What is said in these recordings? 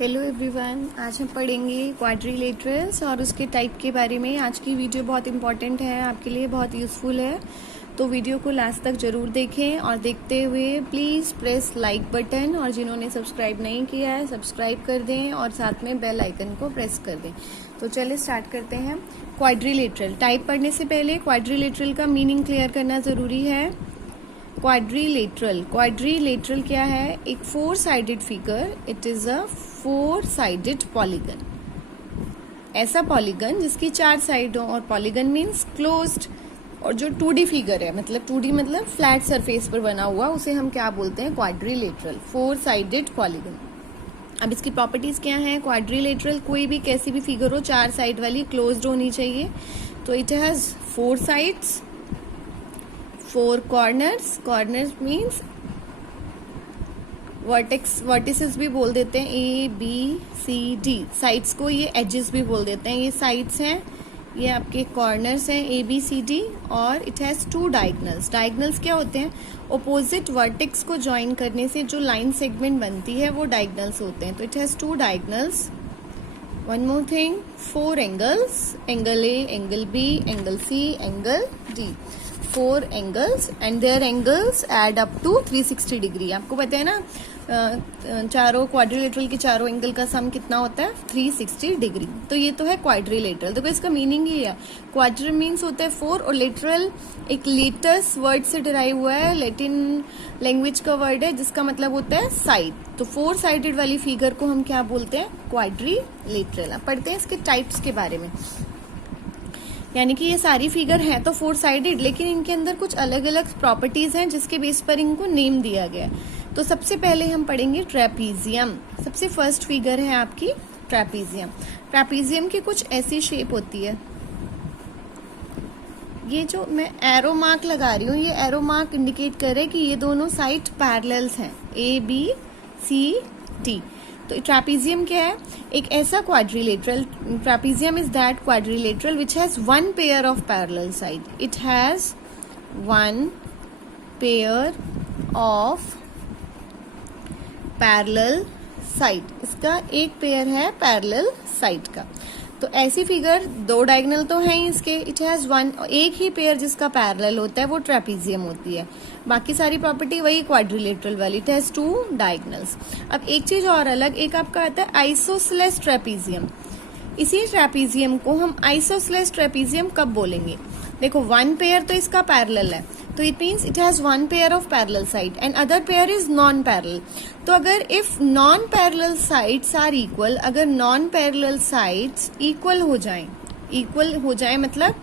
Hello everyone, आज हम पढ़ेंगे क्वाड्रिलेटरल्स और उसके टाइप के बारे में। आज की वीडियो बहुत इंपॉर्टेंट है, आपके लिए बहुत यूज़फुल है, तो वीडियो को लास्ट तक ज़रूर देखें और देखते हुए प्लीज़ प्रेस लाइक बटन, और जिन्होंने सब्सक्राइब नहीं किया है सब्सक्राइब कर दें और साथ में बेल आइकन को प्रेस कर दें। तो चलिए स्टार्ट करते हैं। क्वाड्रिलेटरल टाइप पढ़ने से पहले क्वाड्रिलेटरल का मीनिंग क्लियर करना ज़रूरी है। क्वाड्रिलेटरल क्या है? एक 4 sided figure. It is a 4 sided polygon. ऐसा पॉलीगन जिसकी 4 साइड हो, और पॉलीगन मीन्स क्लोज्ड। और जो 2D फिगर है, मतलब 2D मतलब फ्लैट सरफेस पर बना हुआ, उसे हम क्या बोलते हैं? Quadrilateral, 4 sided polygon. अब इसकी प्रॉपर्टीज क्या हैं? क्वाड्रिलेटरल कोई भी कैसी भी फिगर हो, 4 साइड वाली, क्लोज्ड होनी चाहिए। तो it has 4 sides, 4 corners means vertices भी बोल देते हैं, ABCD। साइड्स को ये एजेस भी बोल देते हैं। ये साइड्स हैं, ये आपके कॉर्नर्स हैं ABCD। और इट हैज 2 डायगनल्स क्या होते हैं? ओपोजिट वर्टेक्स को ज्वाइन करने से जो लाइन सेगमेंट बनती है वो डायगनल्स होते हैं। तो it has 2 diagonals. One more thing, 4 angles, angle A, angle B, angle C, angle D। 4 angles and their angles add up to 360 degree. आपको पता है ना, चारों क्वाड्रिलेटरल के चारों एंगल का सम कितना होता है? 360 डिग्री। तो ये तो है क्वाड्रिलेटरल। देखो इसका मीनिंग ही है, क्वाड्र मीन्स होता है 4, और लेटरल एक लेटस वर्ड से डिराइव हुआ है, लैटिन लैंग्वेज का वर्ड है जिसका मतलब होता है साइड। तो 4 साइडेड वाली फिगर को हम क्या बोलते हैं? क्वाड्रिलेटरल। अब पढ़ते हैं इसके टाइप्स के बारे में। यानी कि ये सारी फिगर हैं तो 4 साइडेड, लेकिन इनके अंदर कुछ अलग अलग प्रॉपर्टीज हैं जिसके बेस पर इनको नेम दिया गया है। तो सबसे पहले हम पढ़ेंगे ट्रेपीजियम। सबसे फर्स्ट फिगर है आपकी ट्रेपीजियम। ट्रेपीजियम की कुछ ऐसी शेप होती है। ये जो मैं एरो मार्क लगा रही हूँ, ये एरो मार्क इंडिकेट कर रहे हैं कि ये दोनों साइड पैरेलल्स हैं, ABCD। तो ट्रेपीजियम क्या है? एक ऐसा quadrilateral, trapezium is that quadrilateral which has 1 pair of parallel side. It has 1 pair of parallel side. इसका एक पेयर है पैरेलल साइड का। तो ऐसी फिगर 2 डायगोनल तो है ही इसके। इट हैज 1, एक ही पेयर जिसका पैरेलल होता है वो ट्रेपीजियम होती है। बाकी सारी प्रॉपर्टी वही क्वाड्रिलेटरल वाली। It has 2 diagonals. अब एक चीज और अलग, एक आपका आता है आइसोसेलेस ट्रेपीजियम। इसी ट्रेपीजियम को हम आइसोसेलेस ट्रेपीजियम कब बोलेंगे? देखो 1 पेयर तो इसका पैरेलल है, तो it means it has 1 pair of parallel side and other pair is non parallel. तो अगर if non parallel sides are equal, अगर नॉन पैरेलल साइड्स इक्वल हो जाए मतलब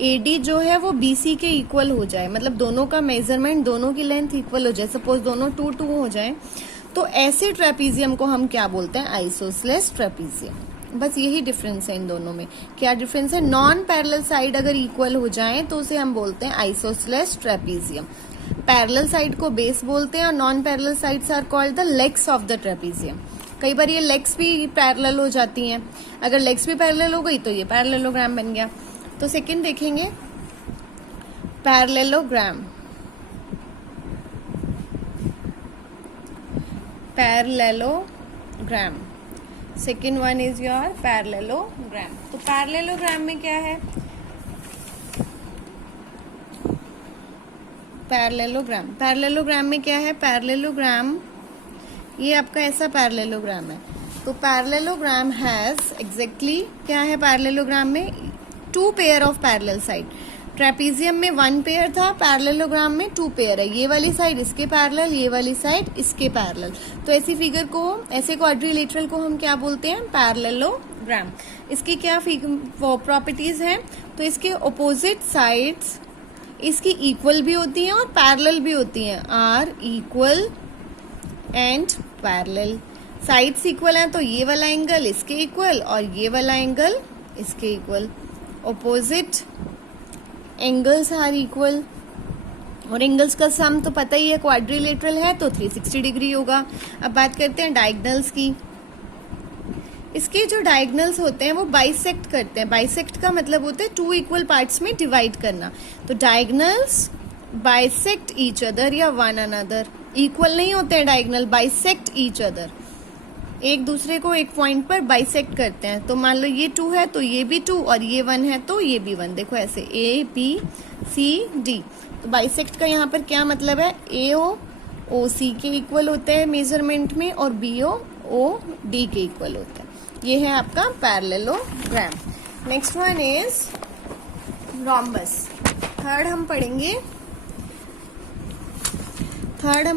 AD जो है वो BC के इक्वल हो जाए, मतलब दोनों का मेजरमेंट, दोनों की लेंथ इक्वल हो जाए, सपोज दोनों 2 हो जाए, तो ऐसे ट्रेपीजियम को हम क्या बोलते हैं? Isosceles trapezium. बस यही डिफरेंस है इन दोनों में। क्या डिफरेंस है? नॉन पैरेलल साइड अगर इक्वल हो जाए तो उसे हम बोलते हैं आइसोसेलेस ट्रेपीजियम। पैरेलल साइड को बेस बोलते हैं और non parallel sides are called the legs of the trapezium. कई बार ये लेग्स भी पैरेलल हो जाती हैं। अगर लेग्स भी पैरेलल हो गई तो ये पैरेललोग्राम बन गया। तो सेकंड देखेंगे, parallelogram. Second one is your parallelogram. तो पैरेललोग्राम में क्या है? पैरेललोग्राम में क्या है? पैरेललोग्राम ये आपका ऐसा पैरेललोग्राम है। तो पैरेललोग्राम हैज एग्जैक्टली क्या है? पैरेललोग्राम में 2 pair of parallel side. Trapezium में 1 पेयर था, पैरेललोग्राम में 2 पेयर है। ये वाली साइड इसके पैरेलल, ये वाली साइड इसके पैरेलल। तो ऐसी फिगर को, ऐसे क्वाड्रिलेटरल को हम क्या बोलते हैं? पैरेललोग्राम। इसकी क्या प्रॉपर्टीज हैं? तो इसके ऑपोजिट साइड्स इसकी इक्वल भी होती हैं और पैरेलल भी होती हैं। Are equal and parallel. Sides equal हैं तो ये वाला एंगल इसके इक्वल और ये वाला एंगल इसके इक्वल। ऑपोजिट एंगल्स आर इक्वल, और एंगल्स का सम तो पता ही है, क्वाड्रिलेटरल है तो 360 डिग्री होगा। अब बात करते हैं डायगोनल्स की। इसके जो डायगोनल्स होते हैं वो बाइसेक्ट करते हैं। बाइसेक्ट का मतलब होता है 2 इक्वल पार्ट्स में डिवाइड करना। तो डायगोनल्स बाइसेक्ट ईच अदर या वन अनदर। इक्वल नहीं होते हैं डायगोनल, बाइसेक्ट ईच अदर। एक दूसरे को एक पॉइंट पर बाइसेक्ट करते हैं। तो मान लो ये 2 है तो ये भी 2 और ये 1 है तो ये भी 1। देखो ऐसे A B C D। तो बाइसेक्ट का यहाँ पर क्या मतलब है, AO OC के इक्वल होते हैं मेजरमेंट में और BO OD के इक्वल होता है। ये है आपका parallelogram. Next one is rhombus. Third हम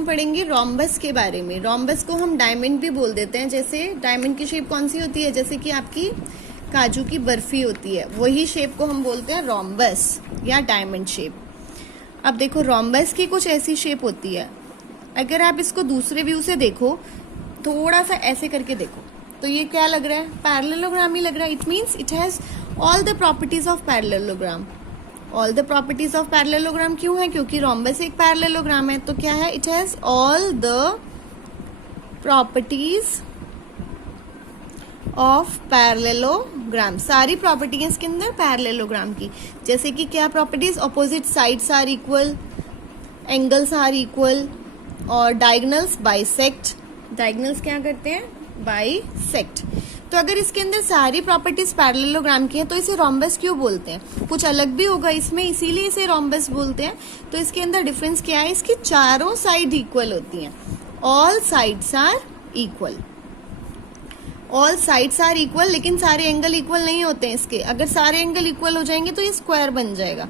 पढ़ेंगे रोम्बस के बारे में। रोम्बस को हम डायमंड भी बोल देते हैं। जैसे डायमंड की शेप कौन सी होती है, जैसे कि आपकी काजू की बर्फी होती है, वही शेप को हम बोलते हैं रोम्बस या डायमंड शेप। अब देखो रोम्बस की कुछ ऐसी शेप होती है, अगर आप इसको दूसरे व्यू से देखो, थोड़ा सा ऐसे करके देखो, तो ये क्या लग रहा है, पैरेललोग्राम ही लग रहा है। It means it has all the properties of parallelogram. All the properties of parallelogram क्यों है, क्योंकि रोम्बस एक पैरेललोग्राम है। तो क्या है, it has all the properties of parallelogram. सारी प्रॉपर्टी है इसके अंदर पैरेललोग्राम की। जैसे कि क्या properties, opposite sides are equal, angles are equal और डायगोनल्स बाइसेक्ट। डायगोनल्स क्या करते हैं, बाइसेक्ट। तो अगर इसके अंदर सारी प्रॉपर्टीज पैरेललोग्राम की हैं तो इसे रोम्बस क्यों बोलते हैं, कुछ अलग भी होगा इसमें, इसीलिए इसे रोम्बस बोलते हैं। तो इसके अंदर डिफरेंस क्या है, इसकी चारों साइड इक्वल होती हैं। All sides are equal. All sides are equal, लेकिन सारे एंगल इक्वल नहीं होते हैं इसके। अगर सारे एंगल इक्वल हो जाएंगे तो ये स्क्वायर बन जाएगा।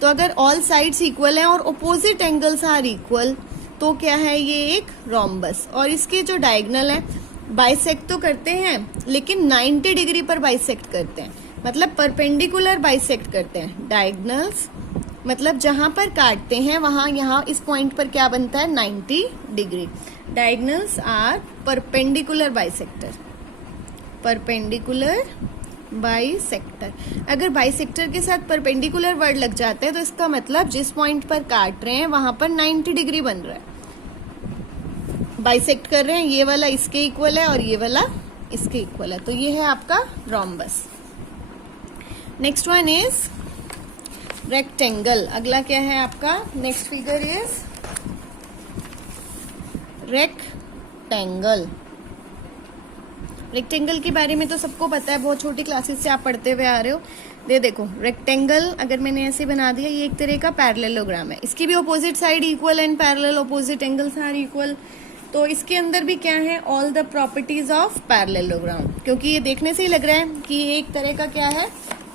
तो अगर ऑल साइड्स इक्वल है और ऑपोजिट एंगल्स आर इक्वल तो क्या है, ये एक रोम्बस। और इसके जो डायगोनल है, बाइसेक्ट तो करते हैं लेकिन 90 डिग्री पर बाइसेक्ट करते हैं, मतलब परपेंडिकुलर बाइसेक्ट करते हैं। डायगोनल्स मतलब जहां पर काटते हैं वहां, यहाँ इस पॉइंट पर क्या बनता है, 90 degree. Diagonals are perpendicular bisector. Perpendicular bisector. अगर बाइसेक्टर के साथ परपेंडिकुलर वर्ड लग जाते हैं तो इसका मतलब जिस पॉइंट पर काट रहे हैं वहां पर 90 डिग्री बन रहा है, बाइसेक्ट कर रहे हैं। ये वाला इसके इक्वल है और ये वाला इसके इक्वल है। तो ये है आपका rhombus. Next one is rectangle. अगला क्या है आपका, next figure is rectangle. Rectangle के बारे में तो सबको पता है, बहुत छोटी क्लासेस से आप पढ़ते हुए आ रहे हो। देखो रेक्टेंगल अगर मैंने ऐसे बना दिया, ये एक तरह का पैरेललोग्राम है। इसकी भी opposite side equal and parallel, opposite angles are equal. तो इसके अंदर भी क्या है, all the properties of parallelogram, क्योंकि ये देखने से ही लग रहा है कि ये एक तरह का क्या है,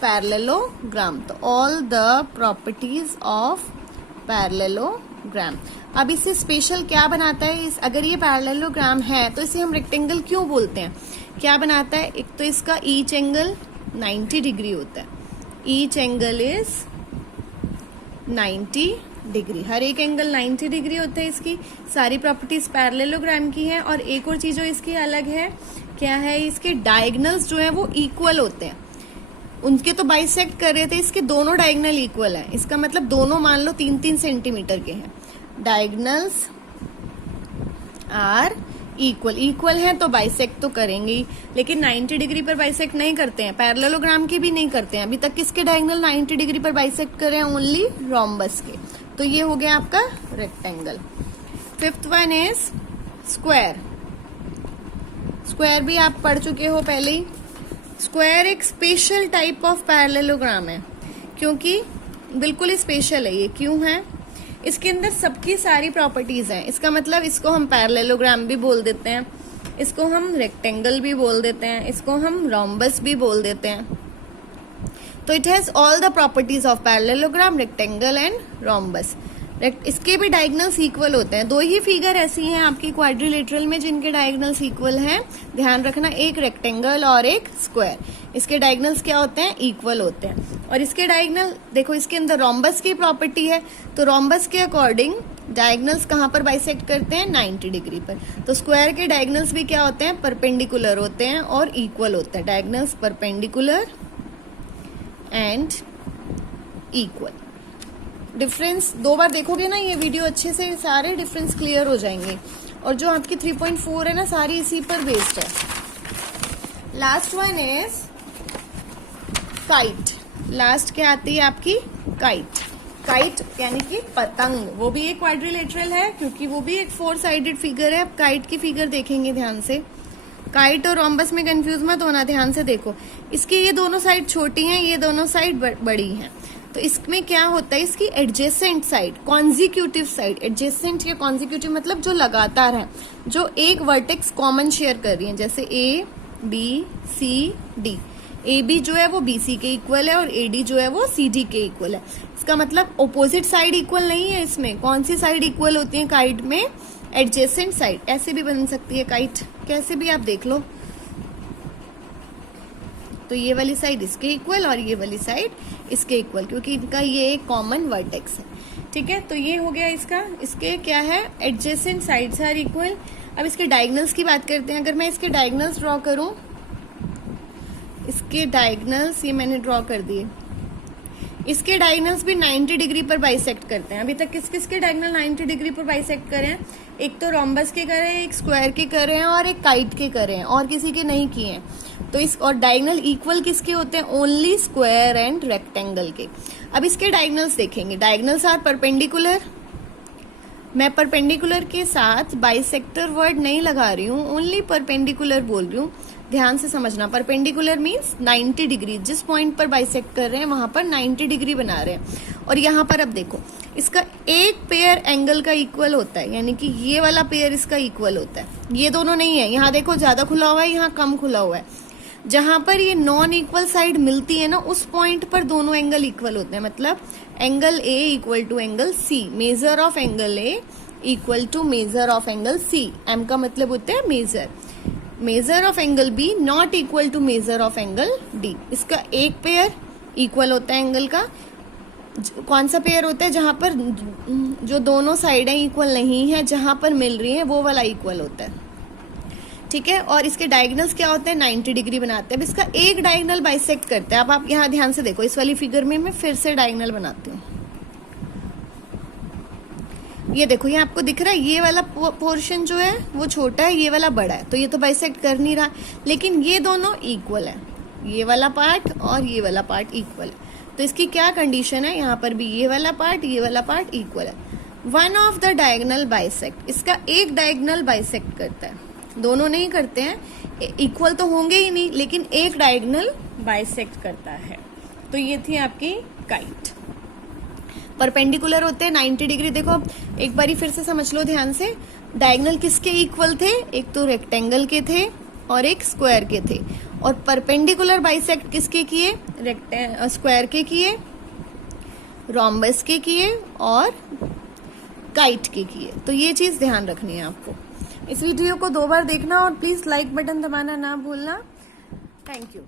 पैरेललोग्राम। तो all the properties of parallelogram. अब इससे स्पेशल क्या बनाता है, इस अगर ये पैरेललोग्राम है तो इसे हम रेक्टेंगल क्यों बोलते हैं, क्या बनाता है, एक तो इसका ईच एंगल 90 डिग्री होता है। ईच एंगल इज 90 डिग्री, हर एक एंगल 90 डिग्री होता है। इसकी सारी प्रॉपर्टीज पैरेललोग्राम की है। और एक और चीज जो इसकी अलग है, क्या है, इसके डायगोनल्स जो है वो इक्वल होते हैं। उनके तो बाइसेक्ट कर रहे थे, इसके दोनों डायगोनल इक्वल है। इसका मतलब दोनों मान लो 3-3 सेंटीमीटर के हैं। Diagonals are equal. इक्वल है तो बाइसेक्ट तो करेंगे ही, लेकिन 90 डिग्री पर बाइसेक्ट नहीं करते हैं, पैरेललोग्राम के भी नहीं करते हैं। अभी तक किसके डायगोनल 90 डिग्री पर बाइसेक्ट कर रहे हैं, ओनली रोम्बस के। तो ये हो गया आपका rectangle. Fifth one is square. Square भी आप पढ़ चुके हो पहले ही। स्क्वायर एक स्पेशल टाइप ऑफ पैरेललोग्राम है, क्योंकि बिल्कुल स्पेशल है। ये क्यों है, इसके अंदर सबकी सारी प्रॉपर्टीज हैं। इसका मतलब इसको हम पैरेललोग्राम भी बोल देते हैं, इसको हम रेक्टेंगल भी बोल देते हैं, इसको हम रोम्बस भी बोल देते हैं। तो it has all the properties of parallelogram, rectangle and rhombus. इसके भी डायगोनल्स इक्वल होते हैं। दो ही फिगर ऐसी हैं आपकी क्वाड्रिलेटरल में जिनके डायगोनल्स इक्वल हैं, ध्यान रखना, एक रेक्टेंगल और एक स्क्वायर। इसके डायगोनल्स क्या होते हैं, इक्वल होते हैं। और इसके डायगोनल देखो, इसके अंदर रोम्बस की प्रॉपर्टी है, तो रोम्बस के अकॉर्डिंग डायगोनल्स कहाँ पर बाइसेक्ट करते हैं, 90 डिग्री पर। तो स्क्वायर के डायगोनल्स भी क्या होते हैं, परपेंडिकुलर होते हैं और इक्वल होते हैं। Diagonals perpendicular and equal. Difference 2 बार देखोगे ना ये वीडियो, अच्छे से सारे डिफरेंस क्लियर हो जाएंगे। और जो आपकी 3.4 है ना, सारी इसी पर बेस्ड है। Last one is kite. Last क्या आती है आपकी, काइट। काइट यानी कि पतंग, वो भी एक क्वाड्रिलेटरल है, क्योंकि वो भी एक 4 साइडेड फिगर है। अब काइट की फिगर देखेंगे ध्यान से, काइट और रोम्बस में कंफ्यूज मत होना, ध्यान से देखो। इसकी ये दोनों साइड छोटी हैं, ये दोनों साइड बड़ी हैं। तो इसमें क्या होता है, इसकी adjacent side, consecutive side, adjacent या कॉन्जिक्यूटिव मतलब जो लगातार है, जो एक वर्टेक्स कॉमन शेयर कर रही है, जैसे A B C D. A B जो है वो बी सी के इक्वल है और ए डी जो है वो सी डी के इक्वल है। इसका मतलब ऑपोजिट साइड इक्वल नहीं है। इसमें कौन सी साइड इक्वल होती है काइट में? Adjacent side. ऐसे भी बन सकती है काइट, कैसे भी आप देख लो। तो ये वाली साइड इसके इक्वल और ये वाली साइड इसके इक्वल, क्योंकि इनका ये एक कॉमन वर्टेक्स है। ठीक है, तो ये हो गया इसका। इसके क्या है, एडजेसेंट साइड्स आर इक्वल। अब इसके डायगोनल्स की बात करते हैं। अगर मैं इसके डायगोनल्स ड्रॉ करूं, इसके डायगोनल्स ये मैंने ड्रॉ कर दिए। इसके डायगोनल्स भी 90 डिग्री पर बाइसेक्ट करते हैं। अभी तक किस किस के डायगोनल 90 डिग्री पर बाइसेक्ट करे हैं? एक तो रोम्बस के करे हैं, एक स्क्वायर के करे हैं और एक काइट के करे हैं, और किसी के नहीं किए हैं। तो इस और डायगोनल इक्वल किसके होते हैं? ओनली स्क्वायर एंड रेक्टेंगल के। अब इसके डायगोनल्स देखेंगे। Diagonals are perpendicular. मैं परपेंडिकुलर के साथ बाइसेक्टर वर्ड नहीं लगा रही हूँ, ओनली परपेंडिकुलर बोल रही हूँ। ध्यान से समझना, परपेंडिकुलर मीन्स 90 डिग्री। जिस पॉइंट पर बाइसेक्ट कर रहे हैं वहां पर 90 डिग्री बना रहे हैं। और यहाँ पर अब देखो, इसका एक पेयर एंगल का इक्वल होता है, यानी कि ये वाला पेयर इसका इक्वल होता है। ये दोनों नहीं है। यहाँ देखो ज्यादा खुला हुआ है, यहाँ कम खुला हुआ है। जहां पर ये नॉन इक्वल साइड मिलती है ना, उस पॉइंट पर दोनों एंगल इक्वल होते हैं। मतलब angle A equal to angle C, measure of angle A equal to measure of angle C. M का मतलब होता है measure. Measure of angle B not equal to measure of angle D. इसका एक pair equal होता है angle का। कौन सा पेयर होता है? जहां पर जो दोनों साइडें इक्वल नहीं है, जहां पर मिल रही है वो वाला इक्वल होता है। ठीक है, और इसके डायगोनल्स क्या होते हैं? 90 डिग्री बनाते हैं। अब इसका एक डायगोनल बाइसेक्ट करते हैं। अब आप यहाँ ध्यान से देखो, इस वाली फिगर में मैं फिर से डायगोनल बनाती हूँ। ये देखो, ये आपको दिख रहा है, ये वाला पोर्शन जो है वो छोटा है, ये वाला बड़ा है, तो ये तो बाइसेक्ट कर नहीं रहा। लेकिन ये दोनों इक्वल है, ये वाला पार्ट और ये वाला पार्ट इक्वल है। तो इसकी क्या कंडीशन है? यहाँ पर भी ये वाला पार्ट इक्वल है। One of the diagonal bisect. इसका एक डायगोनल बाइसेक्ट करता है, दोनों नहीं करते हैं। इक्वल तो होंगे ही नहीं, लेकिन एक डायगोनल बाइसेक्ट करता है। तो ये थी आपकी काइट। परपेंडिकुलर होते हैं 90 डिग्री। देखो एक बारी फिर से समझ लो ध्यान से। डायगोनल किसके इक्वल थे? एक तो रेक्टेंगल के थे और एक स्क्वायर के थे। और परपेंडिकुलर बाइसेक्ट किसके किए? स्क्वायर के किए, रोम्बस के किए और काइट के किए। तो ये चीज ध्यान रखनी है आपको। इस वीडियो को 2 बार देखना और प्लीज लाइक बटन दबाना ना भूलना। Thank you.